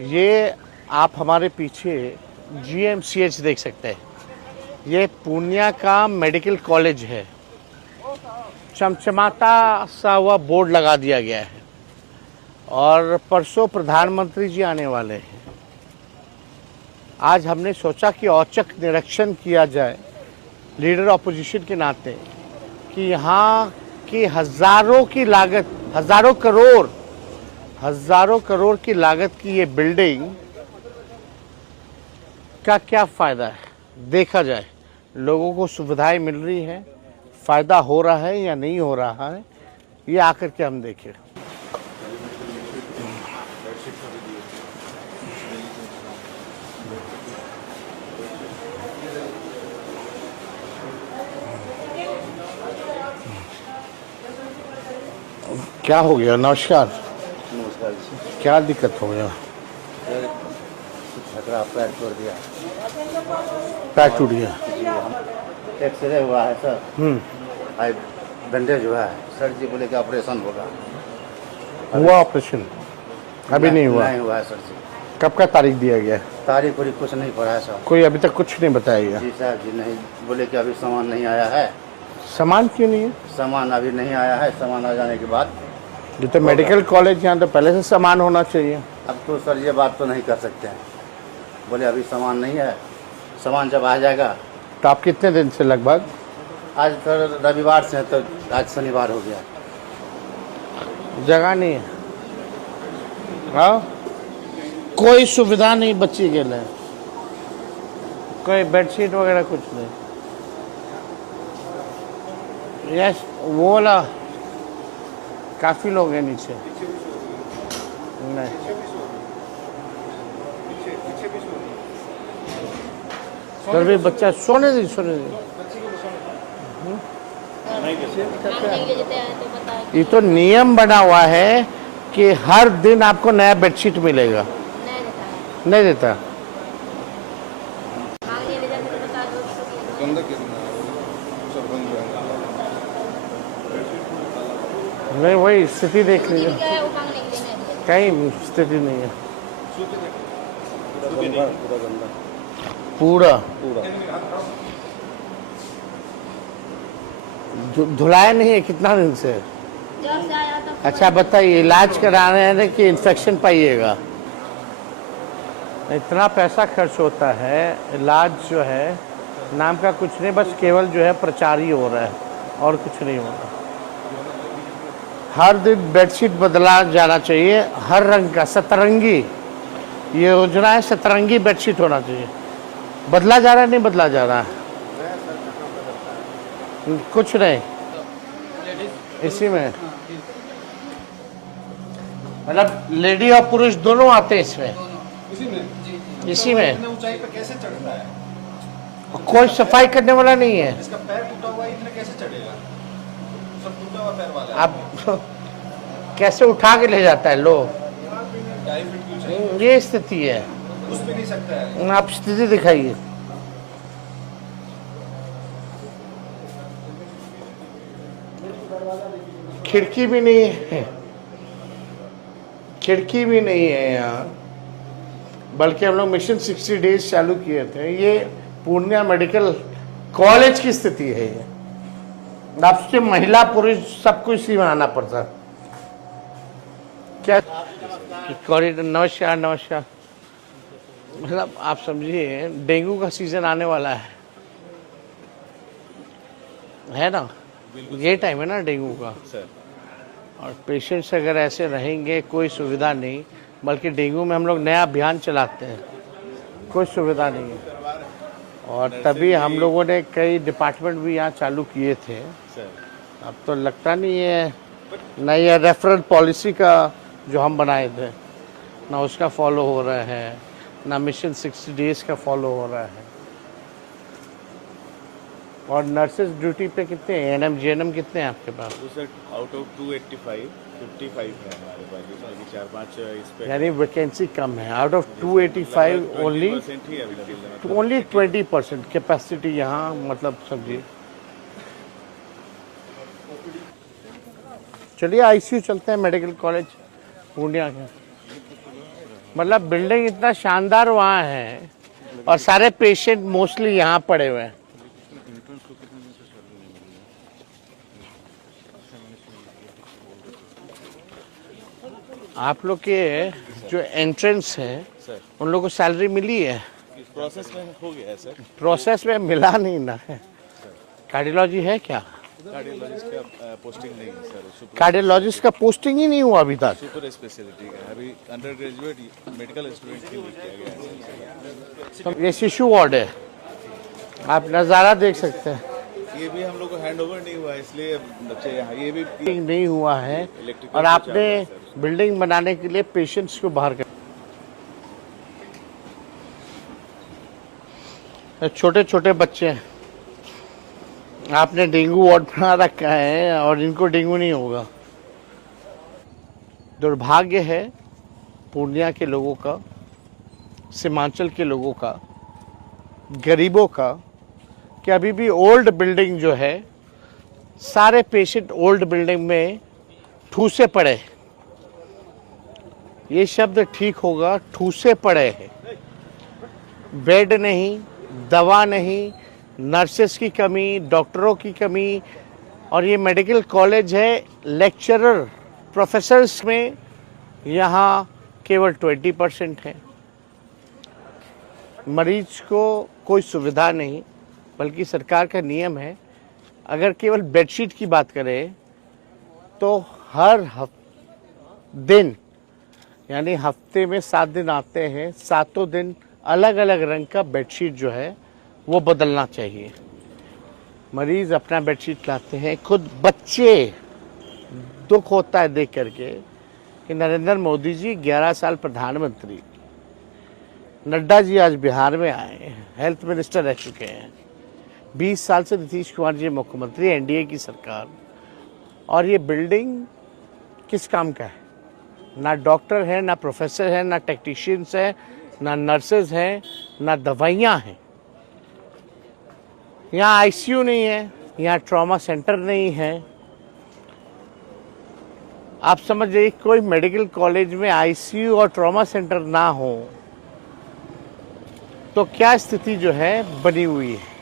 ये आप हमारे पीछे जीएमसीएच देख सकते हैं। ये पूर्णिया का मेडिकल कॉलेज है। चमचमाता सा हुआ बोर्ड लगा दिया गया है और परसों प्रधानमंत्री जी आने वाले हैं। आज हमने सोचा कि औचक निरीक्षण किया जाए लीडर ऑपोजिशन के नाते कि यहाँ की हजारों करोड़ की लागत की ये बिल्डिंग का क्या फ़ायदा है, देखा जाए। लोगों को सुविधाएं मिल रही है, फ़ायदा हो रहा है या नहीं हो रहा है, ये आकर के हम देखें। क्या हो गया? नमस्कार। नमस्कार जी। क्या दिक्कत हो गया? झगड़ा पैर तोड़ दिया। पैर टूट गया? एक्सरे हुआ है सर। आई बैंडेज हुआ है। सर जी बोले कि ऑपरेशन होगा। हुआ ऑपरेशन? अभी नहीं हुआ? नहीं हुआ है सर जी। कब का तारीख दिया गया? तारीख पूरी कुछ नहीं पड़ा है सर। कोई अभी तक कुछ नहीं बताया गया? जी साहब जी नहीं, बोले कि अभी सामान नहीं आया है। सामान क्यों नहीं है? सामान अभी नहीं आया है, सामान आ जाने के बाद। ये तो मेडिकल कॉलेज, यहाँ तो पहले से सामान होना चाहिए। अब तो सर ये बात तो नहीं कर सकते हैं। बोले अभी सामान नहीं है, सामान जब आ जाएगा। तो आप कितने दिन से लगभग? आज सर रविवार से है तो आज शनिवार हो गया। जगह नहीं है? हाँ, कोई सुविधा नहीं बच्ची के लिए, कोई बेडशीट वगैरह कुछ नहीं। यस, वो वाला काफी लोग हैं नीचे। नहीं, फिर भी बच्चा सोने दी। ये तो नियम बना हुआ है कि हर दिन आपको नया बेडशीट मिलेगा। नहीं देता। नहीं, वही स्थिति देख लीजिए, कहीं स्थिति नहीं है। पूरा धुलाया नहीं है कितना दिन से? अच्छा बताइए, इलाज कराने हैं कि इन्फेक्शन पाइएगा? इतना पैसा खर्च होता है, इलाज जो है नाम का कुछ नहीं, बस केवल जो है प्रचार ही हो रहा है और कुछ नहीं हो रहा। हर दिन बेडशीट बदला जाना चाहिए, हर रंग का, सतरंगी। ये योजना है, सतरंगी बेडशीट होना चाहिए। बदला जा रहा है? नहीं बदला जा रहा है? कुछ नहीं, इसी में मतलब लेडी और पुरुष दोनों आते हैं इसमें। इसी में ऊंचाई पे कैसे चढ़ता है? कोई सफाई करने वाला नहीं है। इसका पैर टूटा हुआ है, इतने कैसे चढ़ेगा? सब टूटा हुआ पैर वाला है। अब कैसे उठा के ले जाता है? लो, 2.5 फीट की ऊंचाई, ये स्थिति है। घुस भी नहीं सकता है। आप स्थिति दिखाइए। खिड़की भी नहीं है, खिड़की भी नहीं है यहाँ। बल्कि हम लोग मिशन 60 डेज चालू किए थे। ये पूर्णिया मेडिकल कॉलेज की स्थिति है। ये आपसे महिला पुरुष सबको इसी में आना पड़ता। क्या कॉरिडोर? नमस्कार। नमस्कार। मतलब आप समझिए, डेंगू का सीजन आने वाला है ना? ये टाइम है ना डेंगू का सर। और पेशेंट्स अगर ऐसे रहेंगे, कोई सुविधा नहीं, बल्कि डेंगू में हम लोग नया अभियान चलाते हैं, कोई सुविधा नहीं है। और तभी हम लोगों ने कई डिपार्टमेंट भी यहाँ चालू किए थे। अब तो लगता नहीं है, ना ये रेफरल पॉलिसी का जो हम बनाए थे ना उसका फॉलो हो रहा है, ना मिशन 60 डेज का फॉलो हो रहा है। और नर्सेज ड्यूटी पे कितने हैं? एनएम जीएनएम कितने हैं आपके पास? तो सर आउट ऑफ 285 55 है हमारे पास, जिसमें 4-5 इस पे, यानी वैकेंसी कम है। Out of 285 only 20% he available है। ओनली 20% कैपेसिटी यहाँ, मतलब समझिए। चलिए आईसीयू चलते हैं, मेडिकल कॉलेज पूर्णिया के। मतलब बिल्डिंग इतना शानदार वहाँ है और सारे पेशेंट मोस्टली यहाँ पड़े हुए हैं। आप लोग के जो एंट्रेंस है सर उन लोगों को सैलरी मिली है? इस प्रोसेस में हो गया है सर। प्रोसेस में मिला नहीं ना है। कार्डियोलॉजी है क्या? कार्डियोलॉजिस्ट का पोस्टिंग नहीं है सर। कार्डियोलॉजिस्ट का पोस्टिंग ही नहीं हुआ अभी तक। सुपर स्पेशलिटी का अभी अंडर ग्रेजुएट मेडिकल स्टूडेंट के लिए किया गया है। ये शिशु वार्ड है, आप नज़ारा देख सकते हैं। ये भी हम लोग को हैंड ओवर नहीं हुआ इसलिए बच्चे यहाँ ये भी नहीं हुआ है इलेक्ट्रिकल और आपने बिल्डिंग बनाने के लिए पेशेंट्स को बाहर कर, छोटे छोटे बच्चे हैं, आपने डेंगू वार्ड बना रखा है और इनको डेंगू नहीं होगा। दुर्भाग्य है पूर्णिया के लोगों का, सीमांचल के लोगों का, गरीबों का, कि अभी भी ओल्ड बिल्डिंग जो है, सारे पेशेंट ओल्ड बिल्डिंग में ठूसे पड़े। ये शब्द ठीक होगा, ठूसे पड़े हैं। बेड नहीं, दवा नहीं, नर्सेस की कमी, डॉक्टरों की कमी। और ये मेडिकल कॉलेज है, लेक्चरर प्रोफेसर्स में यहाँ केवल 20% है। मरीज को कोई सुविधा नहीं, बल्कि सरकार का नियम है, अगर केवल बेडशीट की बात करें तो हर दिन, यानी हफ्ते में 7 दिन आते हैं, 7 दिन अलग अलग रंग का बेडशीट जो है वो बदलना चाहिए। मरीज अपना बेडशीट लाते हैं, खुद बच्चे, दुख होता है देख करके कि नरेंद्र मोदी जी 11 साल प्रधानमंत्री, नड्डा जी आज बिहार में आए, हेल्थ मिनिस्टर रह चुके हैं, 20 साल से नीतीश कुमार जी मुख्यमंत्री, एनडीए की सरकार, और ये बिल्डिंग किस काम का है? ना डॉक्टर है, ना प्रोफेसर है, ना टेक्नीशियंस है, ना नर्सेज हैं, ना दवाइयाँ हैं। यहाँ आईसीयू नहीं है, यहाँ ट्रॉमा सेंटर नहीं है। आप समझ जाइए, कोई मेडिकल कॉलेज में आईसीयू और ट्रॉमा सेंटर ना हो तो क्या स्थिति जो है बनी हुई है।